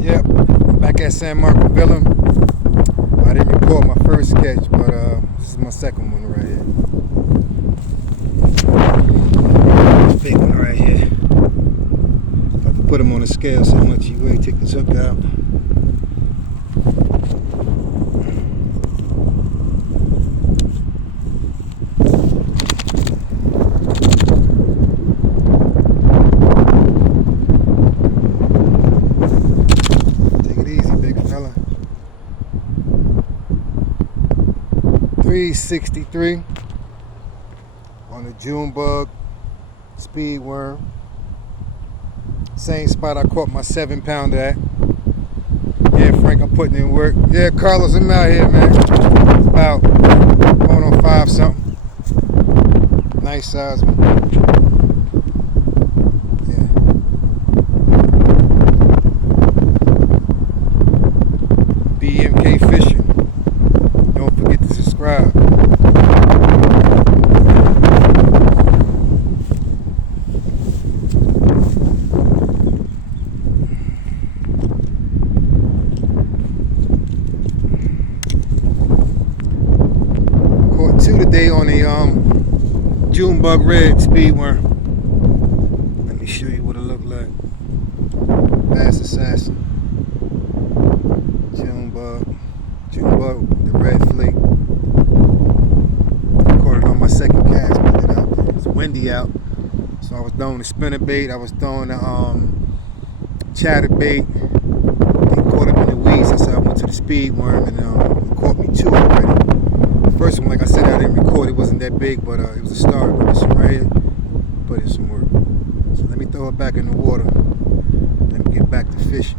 Yep, back at San Marco Villa. I didn't record my first catch, but this is my second one right here. This big one right here. If I can put him on a scale, so how much he weighs, take this hook out. Take it easy, big fella. 363 on the June bug speed worm. Same spot I caught my 7-pounder at. Yeah, Frank, I'm putting in work. Yeah, Carlos, I'm out here, man. It's about going on 5 something. Nice size one. Yeah. BMK Fishing. Don't forget to subscribe. Caught 2 today on a June bug red speed worm. Let me show you what it looked like. Bass Assassin. June bug, the red flake. Caught it on my second cast, put it out there. It's windy out, so I was throwing the spinner bait. I was throwing the chatter bait. They caught it in the weeds, so I went to the speed worm and it caught me 2 already. The first one, like I said, I didn't record. It wasn't that big, but it was a start. But this one right here, put in some work. So let me throw it back in the water. Let me get back to fishing.